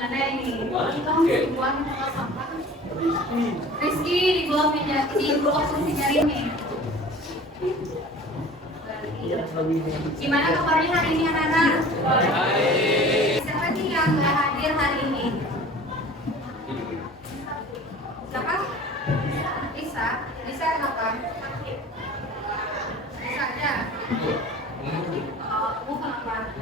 Gimana ini? Kamu dibuang ke sampah. Rizky di bawah meja, di bawah kursi jari ini. Gimana kabarnya hari ini anak-anak? Baik. Siapa sih yang nggak hadir hari ini? Siapa? Lisa. Lisa kenapa? Lisa aja. Kamu kenapa?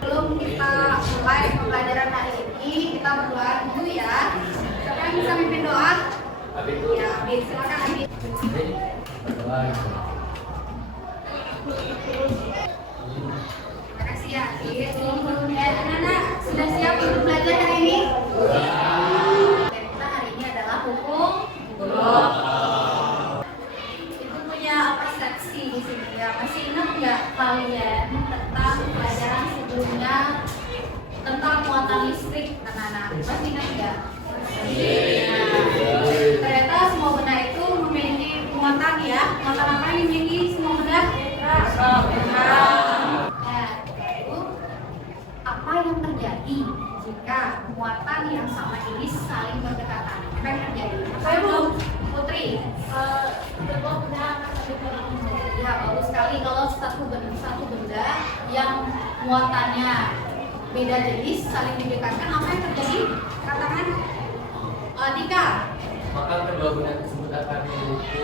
Sebelum kita mulai pembelajaran hari ini, kita berdoa dulu ya. Siapa yang bisa mimpin doa? Ya, Abid. Silakan Abid. Terima kasih ya, Abid. Anak-anak, sudah siap untuk belajar hari ini? Kita hari ini adalah hukum blok. Itu punya apa seksi di sini ya? Masih ingat nggak kalian tentang pelajaran sebelumnya tentang muatan listrik, anak-anak? Masih ingat nggak? Ternyata semua benda itu memiliki muatan ya. Muatan apa yang dimiliki semua benda? Nah, itu apa yang terjadi jika muatan yang sama ini saling berdekatan? Apa yang terjadi? Putri, sebuah benda ya bagus sekali. Kalau satu benda yang muatannya beda jenis saling didekatkan, apa yang terjadi? Katakan Dika. Maka kedua benda tersebut akan memiliki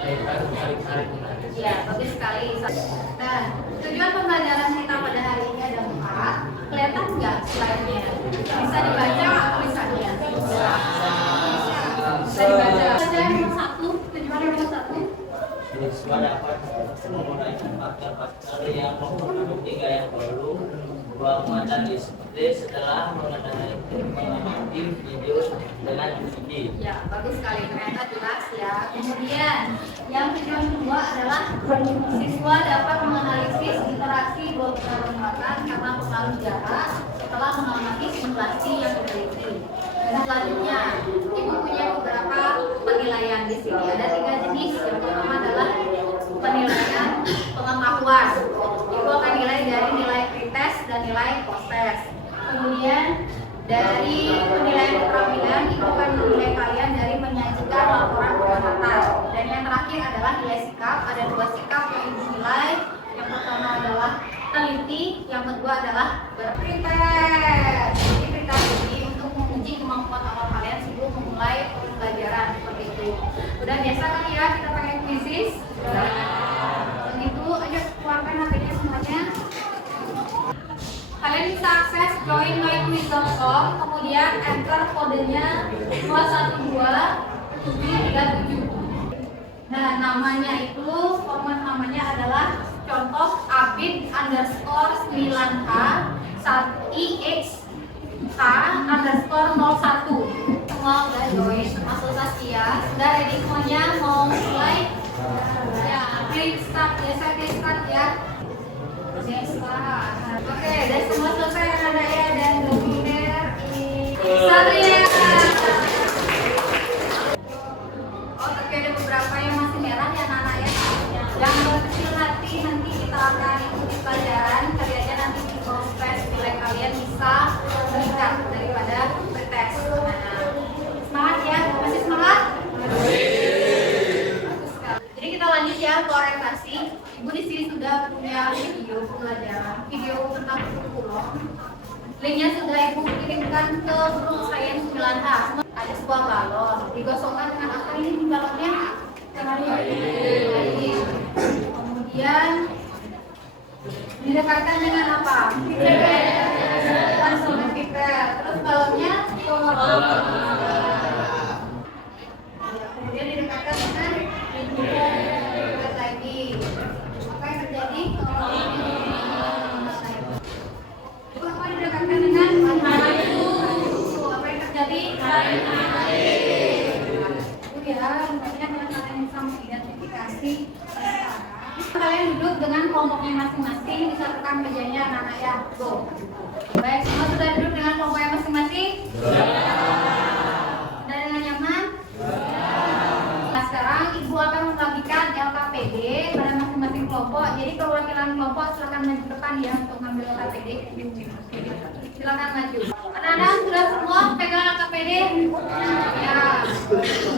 kaitan saling menarik. Ya, bagus sekali. Nah, tujuan pembelajaran kita pada hari ini ada 4. Kelihatan nggak slide-nya? Bisa dibaca atau bisa dilihat? Bisa. Bisa dibaca. Baca nomor 1. Tujuan nomor 1. Siswa dapat menggunakan faktor-faktor yang mengandung 3 yang perlu bahwa muatan listrik setelah mengamati video dengan CD. Ya, bagus sekali. Ternyata jelas ya. Kemudian, yang tujuan kedua adalah siswa dapat menganalisis interaksi dua benda muatan karena pengaruh jarak setelah mengamati simulasi yang dimiliki. Dan selanjutnya, Ibu punya beberapa penilaian di sini. Ada 3 jenis. Yang pertama adalah penilaian pengetahuan. Ibu akan nilai dari nilai pretest dan nilai post-test. Kemudian dari penilaian keterampilan, Ibu akan menilai kalian dari menyajikan laporan pengamatan. Dan yang terakhir adalah nilai sikap. Ada 2 sikap yang Ibu nilai. Yang pertama adalah teliti, yang kedua adalah berpretest. Jadi pretest ini untuk menguji kemampuan awal kalian sebelum memulai pembelajaran seperti itu. Udah biasa kan ya kita pakai quizzes? Begitu aja, keluarkan HP-nya semuanya. Kalian bisa akses joinmyquiz.com, kemudian enter kodenya 212-737. Nah, namanya itu, format namanya adalah contoh Abid underscore 9K IX_K_01. Semua udah join, termasuk Saskia. Sudah ready semuanya, mau mulai? Ya, klik start ya, saya klik start ya. Oke, dan semua selesai anak-anak ya, dan dokumenter ini satu ya. Oh, tapi ada beberapa yang masih merah ya anak-anak ya. Yang berkecil hati, nanti kita akan ikuti pelajaran. Kali aja nanti di proses nilai kalian bisa meningkat daripada pretest. Semangat ya, masih semangat? Jadi kita lanjut ya ke orientasi. Ibu di sini sudah punya video pembelajaran, video tentang kurikulum. Linknya sudah Ibu kirimkan ke grup saya 9H. Ada sebuah balon, digosokkan dengan apa ini balonnya? Air. Kemudian didekatkan dengan apa? Pipet. Langsung pipet. Terus balonnya kemudian didekatkan dengan pipet lagi. Apa yang terjadi? Apa yang didekatkan dengan air? Apa yang terjadi? Itu ya, makanya kalian bisa mengidentifikasi. Kalian duduk dengan kelompoknya masing-masing, disatukan mejanya anak-anak ya. Go. Baik, semua sudah duduk dengan kelompoknya masing-masing? Sudah dengan nyaman? Nah, sekarang Ibu akan membagikan LKPD pada masing-masing kelompok. Jadi perwakilan perwakilan kelompok silakan maju ke depan ya untuk ngambil KPD. Silakan maju. Anak-anak sudah semua pegang LKPD? Ya.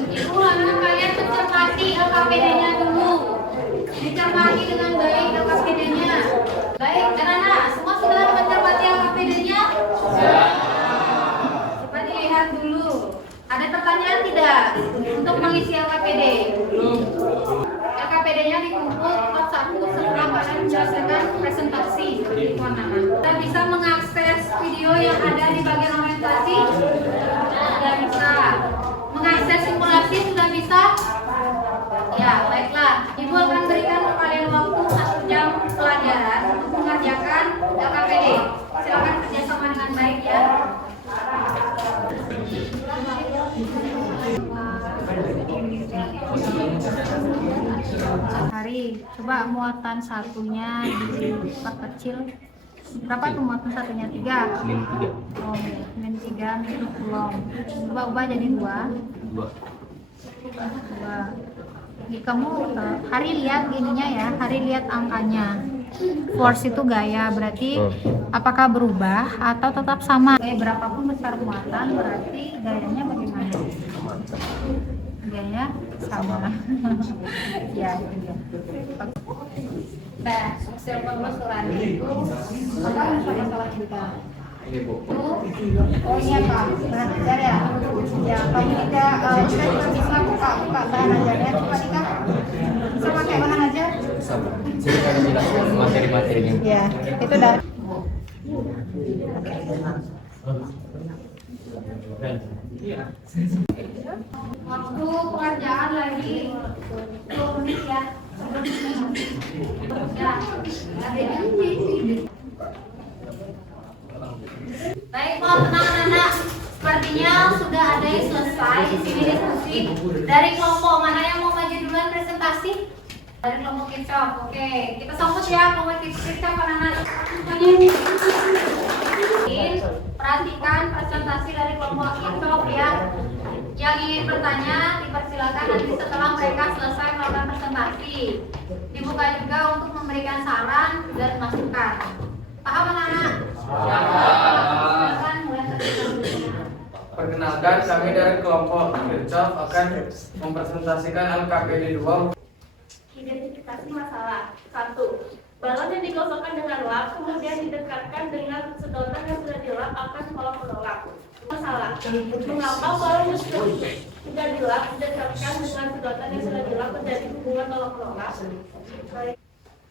Ibu, anak kalian mencermati LKPD-nya dulu. Dicermati dengan baik LKPD-nya. Baik, anak-anak semua sudah mencermati LKPD-nya? Ya. Coba dilihat dulu. Ada pertanyaan tidak untuk mengisi LKPD? Belum. LKPD-nya dikumpul part 1 setelah kalian menyelesaikan presentasi. Kita bisa mengakses video yang ada di bagian orientasi? Sudah bisa. Mengakses simulasi sudah bisa? Ya, baiklah. Ibu akan berikan kalian waktu 1 jam pelajaran untuk mengerjakan LKPD. Silakan kerjasama dengan baik ya. Hari, coba muatan satunya diperkecil. Berapa tuh muatan satunya? 3? Min 3. Oh, min 3 min belum. Coba ubah jadi 2. 2. Jadi kamu hari lihat ininya ya, hari lihat angkanya. Force itu gaya, berarti apakah berubah atau tetap sama? Berapapun besar muatan, berarti gayanya bagaimana? Gayanya sama. Ya, itu dia. Nah, hasil penelusuran itu apa masalah kita? Ini Bu. Oh iya Pak, bahan ajar ya? Ya, kamu tidak bisa buka bahan ajarnya, coba Nika bisa pakai bahan ajar? Sama. Jadi kalian jelaskan materi-materinya. Ya, itu dah. Waktu pengerjaan lagi 20 menit ya. Ya, ada ini. Baik, mohon tenang anak-anak. Sepertinya sudah ada yang selesai di sini diskusi. Dari kelompok mana yang mau maju duluan presentasi? Dari kelompok Kicok. Oke, kita sambut ya kelompok Kicok anak-anak. Perhatikan presentasi dari kelompok Kicok ya. Yang ingin bertanya dipersilakan nanti setelah mereka selesai melakukan presentasi. Dibuka juga untuk memberikan saran dan masukan. Paham anak-anak? Silakan mulai presentasi. Perkenalkan, kami dari kelompok Kirchhoff akan mempresentasikan LKPD 2. Identifikasi masalah. 1. Balon yang digosokkan dengan lap kemudian didekatkan dengan sedotan yang sudah dilap akan kolom menolak. Masalah. Mengapa balon yang sudah dilap didekatkan dengan sedotan yang sudah dilap menjadi hubungan tolak menolak?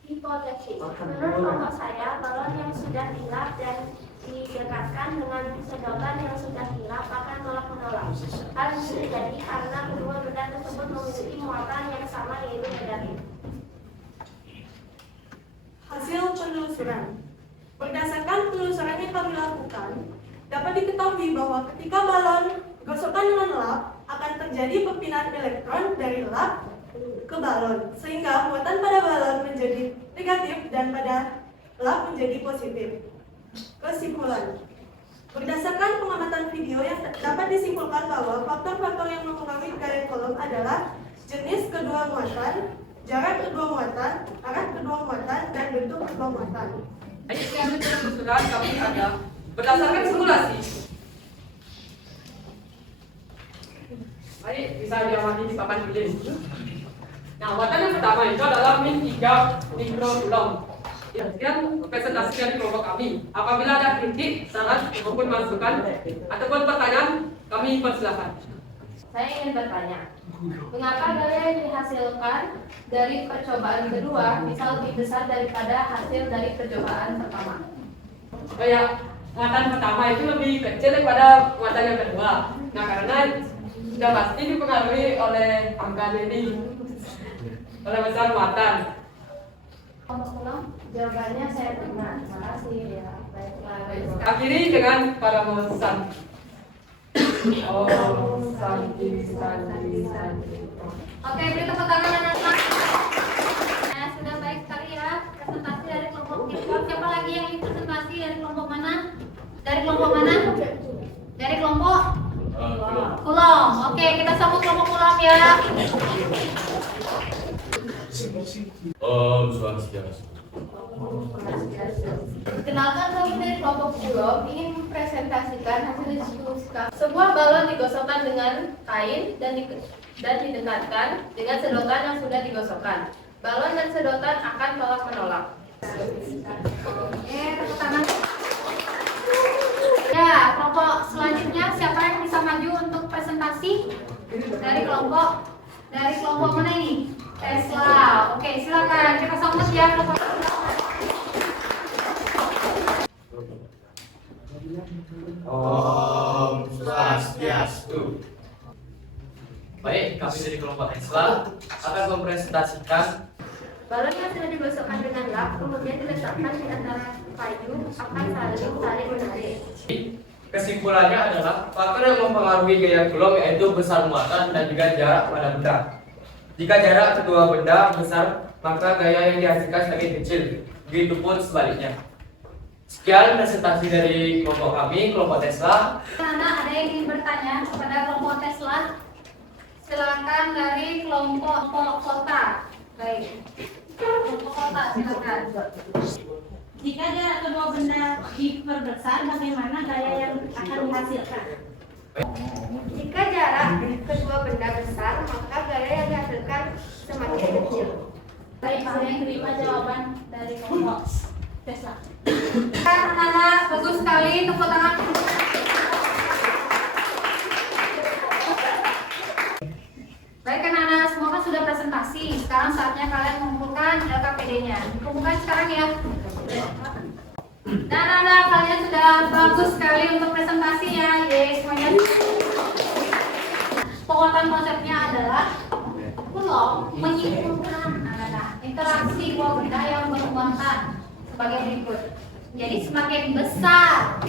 Hipotesis. Menurut kelompok saya, balon yang sudah dilap dan didekatkan dengan sedotan yang sudah dilap akan tolak menolak. Hal ini terjadi karena kedua benda tersebut memiliki muatan yang sama, yaitu negatif. Hasil penelusuran. Berdasarkan penelusuran yang kami lakukan, dapat diketahui bahwa ketika balon digosokkan dengan lap, akan terjadi perpindahan elektron dari lap ke balon, sehingga muatan pada balon menjadi negatif dan pada lap menjadi positif. Kesimpulan. Berdasarkan pengamatan video yang dapat disimpulkan bahwa faktor-faktor yang mempengaruhi gaya kolom adalah jenis kedua muatan, jarak kedua muatan, arah kedua muatan, dan bentuk kedua muatan. Ini kami penelusuran kami ada berdasarkan simulasi. Mari bisa diamati di papan tulis. Nah, muatan yang pertama itu adalah min 3 mikrocoulomb. Sekian presentasi dari kelompok kami. Apabila ada kritik, saran, maupun masukan ataupun pertanyaan, kami persilakan. Saya ingin bertanya, mengapa gaya yang dihasilkan dari percobaan kedua bisa lebih besar daripada hasil dari percobaan pertama? Kayak muatan pertama itu lebih kecil daripada muatan yang kedua. Nah, karena sudah pasti dipengaruhi oleh angka ini, oleh besar muatan. Jawabannya saya terima. Terima kasih ya. Baiklah. Akhiri dengan para mosan. Oh, santi. Oke, beri tepuk tangan anak-anak. Nah, sudah baik sekali ya presentasi dari kelompok Kicok. Siapa lagi yang ingin presentasi dari kelompok mana? Dari kelompok mana? Dari kelompok Kulom. Oke, kita sambut kelompok Kulom ya. Om Swastiastu. Kenalkan kami dari kelompok Bulog ingin mempresentasikan hasil diskusi kami. Sebuah balon digosokkan dengan kain dan didekatkan dengan sedotan yang sudah digosokkan. Balon dan sedotan akan tolak-menolak. Tepuk tangan. Ya, kelompok selanjutnya siapa yang bisa maju untuk presentasi dari kelompok mana ini? Tesla. Oke, silakan kita sambut ya kelompok. Om Swastiastu. Baik, kami dari kelompok Tesla akan mempresentasikan Balon yang sudah digosokkan dengan lap kemudian diletakkan di antara kayu akan saling menarik. kesimpulannya adalah faktor yang mempengaruhi gaya kulom yaitu besar muatan dan juga jarak pada benda. Jika jarak kedua benda besar, maka gaya yang dihasilkan semakin kecil. Begitupun sebaliknya. Sekian presentasi dari kelompok kami, kelompok Tesla. Anak ada yang ingin bertanya kepada kelompok Tesla? Silakan dari kelompok kota. Baik. Kelompok kota silakan. Jika jarak kedua benda diperbesar, bagaimana gaya yang akan dihasilkan? Jika jarak kedua benda besar, maka gaya yang dihasilkan semakin kecil. Baik, saya yang terima jawaban dari kelompok Tesla. Anak-anak, bagus sekali, tepuk tangan. Baik anak-anak, semua kan sudah presentasi. Sekarang saatnya kalian mengumpulkan LKPD-nya. Dikumpulkan sekarang ya. Nah, anak-anak, kalian sudah bagus sekali untuk presentasi ya. Yeay, semuanya. Penguatan konsepnya adalah Kulom menyimpulkan interaksi dua benda yang bermuatan sebagai berikut. Jadi semakin besar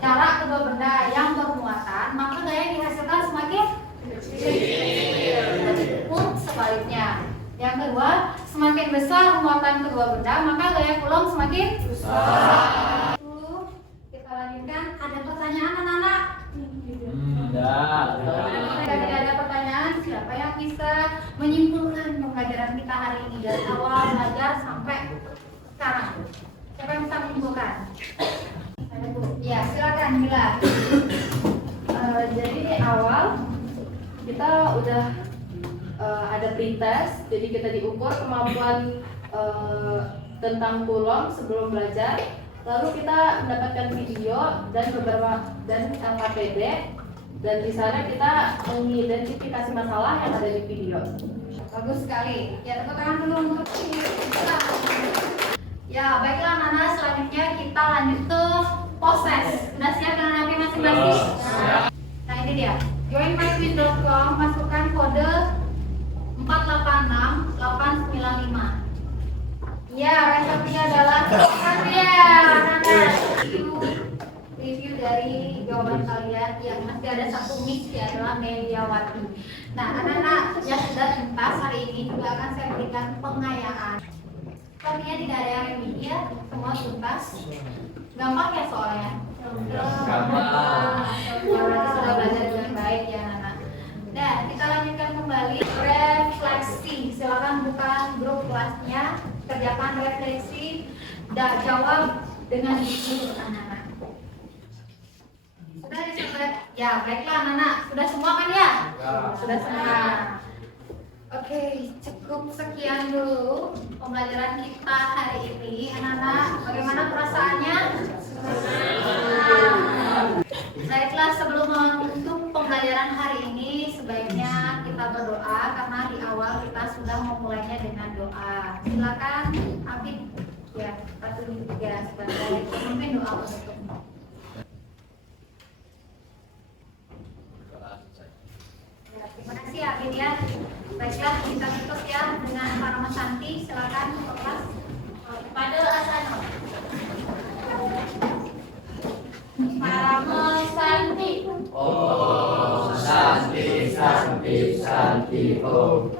jarak kedua benda yang bermuatan, maka gaya yang dihasilkan semakin kecil. Pun sebaliknya. Yang kedua, semakin besar muatan kedua benda, maka gaya Kulom semakin besar. Kita lanjutkan. Ada pertanyaan anak-anak? Jika tidak ada pertanyaan, siapa yang bisa menyimpulkan pembelajaran kita hari ini dari awal belajar sampai sekarang? Siapa yang bisa menyimpulkan? Ya, silakan Mila. Jadi di awal kita udah ada pretest, jadi kita diukur kemampuan tentang Kulom sebelum belajar. Lalu kita mendapatkan video dan LKPD, dan di sana kita mengidentifikasi masalah yang ada di video. Bagus sekali. Ya, tepuk tangan dulu untuk ini. Ya, baiklah anak-anak, selanjutnya kita lanjut ke proses. Sudah siap dengan HP masing-masing? Nah, ini dia. Joinmyquiz.com, masukkan kode 486895. Ya, resepnya adalah review dari jawaban kalian. Yang masih ada satu miss ya, adalah Mediawati. Nah, anak-anak yang sudah tuntas hari ini juga akan saya berikan pengayaan. Sepertinya tidak ada yang remedi ya, semua tuntas. Gampang ya soalnya? Gampang. Sudah belajar dengan baik ya anak-anak. Dan kita lanjutkan kembali refleksi. Silakan buka grup kelasnya, kerjakan refleksi dan jawab dengan jujur anak-anak. Sudah dicatat? Ya, baiklah anak-anak. Sudah semua kan ya? Sudah semua. Oke, cukup sekian dulu pembelajaran kita hari ini, anak-anak. Bagaimana perasaannya? Baiklah, sebelum menutup pembelajaran hari ini, sebaiknya kita berdoa karena di awal kita sudah memulainya dengan doa. Silakan, Afid, ya, satu tiga sebagai pemimpin doa penutup. Ya, terima kasih Afid ya. Baiklah, kita tutup ya dengan Para Santi. Silakan ke kelas. Pada Asano. Para Santi. Om Santi Santi Santi Om.